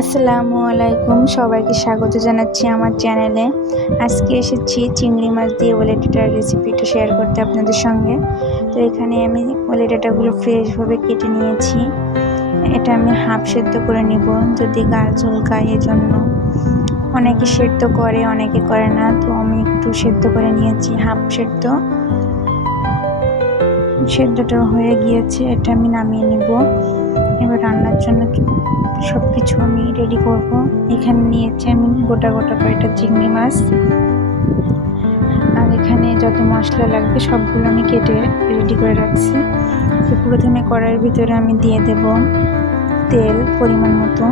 আসসালামু আলাইকুম, সবাইকে স্বাগত জানাচ্ছি আমার চ্যানেলে। আজকে এসেছি চিংড়ি মাছ দিয়ে ওলের ডাঁটার রেসিপিটা শেয়ার করতে আপনাদের সঙ্গে। তো এখানে আমি ওলের ডাঁটাগুলো ফ্রেশভাবে কেটে নিয়েছি। এটা আমি হাফ সেদ্ধ করে নিব, যদি গাল চুলকায় এজন্য। অনেকে সেদ্ধ করে, অনেকে করে না, তো আমি একটু সেদ্ধ করে নিয়েছি, হাফ সেদ্ধ। সেদ্ধটা হয়ে গিয়েছে, এটা আমি নামিয়ে নিব। এবার রান্নার জন্য সব কিছু আমি রেডি করব। এখানে নিয়েছি আমি গোটা গোটা কয়টা চিংড়ি মাছ, আর এখানে যত মশলা লাগবে সবগুলো আমি কেটে রেডি করে রাখছি। তো প্রথমে কড়াইয়ের ভিতরে আমি দিয়ে দেব তেল পরিমাণ মতো,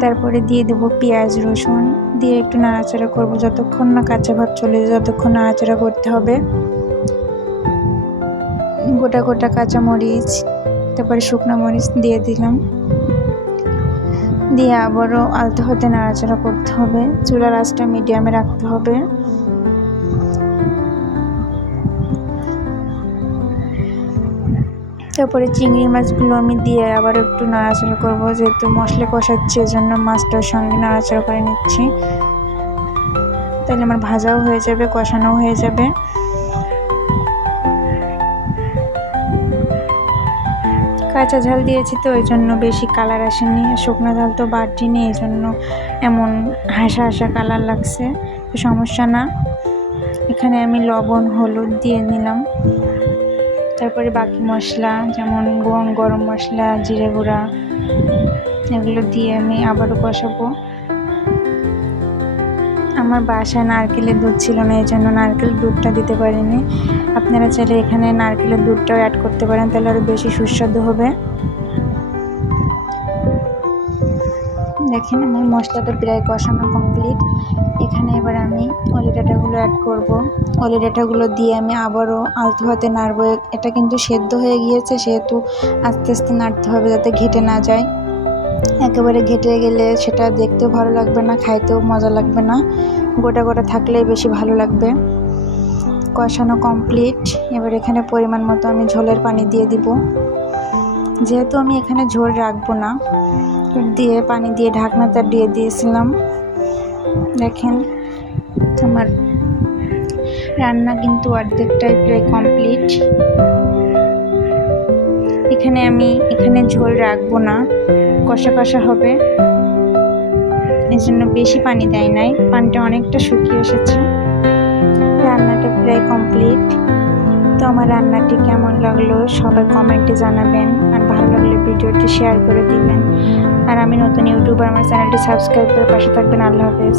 তারপরে দিয়ে দেব পেঁয়াজ রসুন, দিয়ে একটু নাড়াচাড়া করব যতক্ষণ না কাঁচা ভাব চলে যায়, ততক্ষণ নাড়াচাড়া করতে হবে। গোটা গোটা কাঁচা মরিচ, তারপরে শুকনো মরিচ দিয়ে দিলাম, দিয়ে আবারও আলতো হাতে নাড়াচাড়া করতে হবে। চুলার আঁচটা মিডিয়ামে রাখতে হবে। তারপরে চিংড়ি মাছগুলো আমি দিয়ে আবার একটু নাড়াচাড়া করব, যেহেতু মশলা কষাচ্ছি এজন্য মাছটার সঙ্গে নাড়াচাড়া করে নিচ্ছি, তাহলে আমার ভাজাও হয়ে যাবে, কষানোও হয়ে যাবে। কাঁচা ঝাল দিয়েছি তো এই জন্য বেশি কালার আসেনি, শুকনো ঝাল তো বাটিনি, এই জন্য এমন হাসা হাসা কালার লাগছে, তো সমস্যা না। এখানে আমি লবণ হলুদ দিয়ে নিলাম, তারপরে বাকি মশলা যেমন গরম মশলা, জিরে গুঁড়া, এগুলো দিয়ে আমি আবারও কষাবো। আমার বাসায় নারকেলের দুধ ছিল না, এই জন্য নারকেল দুধটা দিতে পারিনি। আপনারা চাইলে এখানে নারকেলের দুধটাও অ্যাড করতে পারেন, তাহলে আরও বেশি সুস্বাদু হবে। দেখেন আমার মশলাটা প্রায় কষানো কমপ্লিট। এখানে এবার আমি ওলের ডাঁটাগুলো অ্যাড করব। ওলের ডাঁটাগুলো দিয়ে আমি আবারও আলতো হাতে নাড়ব। এটা কিন্তু সেদ্ধ হয়ে গিয়েছে, সেহেতু আস্তে আস্তে নাড়তে হবে যাতে ঘেটে না যায়। একেবারে ঘেটে গেলে সেটা দেখতেও ভালো লাগবে না, খাইতেও মজা লাগবে না। গোটা গোটা থাকলেই বেশি ভালো লাগবে। কষানো কমপ্লিট। এবার এখানে পরিমাণ মতো আমি ঝোলের পানি দিয়ে দিব, যেহেতু আমি এখানে ঝোল রাখবো না, দিয়ে পানি দিয়ে ঢাকনাটা দিয়ে দিয়েছিলাম। দেখেন আমার রান্না কিন্তু অর্ধেকটাই প্রায় কমপ্লিট। এখানে ঝোল রাখবো না, কষা কষা হবে, এই জন্য বেশি পানি দেয় নাই, পানিটা অনেকটা শুকিয়ে এসেছে। রান্নাটা প্রায় কমপ্লিট। তো আমার রান্নাটি কেমন লাগলো সবাই কমেন্টে জানাবেন, আর ভালো লাগলে ভিডিওটি শেয়ার করে দিবেন। আর আমি নতুন ইউটিউবার, আমার চ্যানেলটি সাবস্ক্রাইব করে পাশে থাকবেন। আল্লাহ হাফেজ।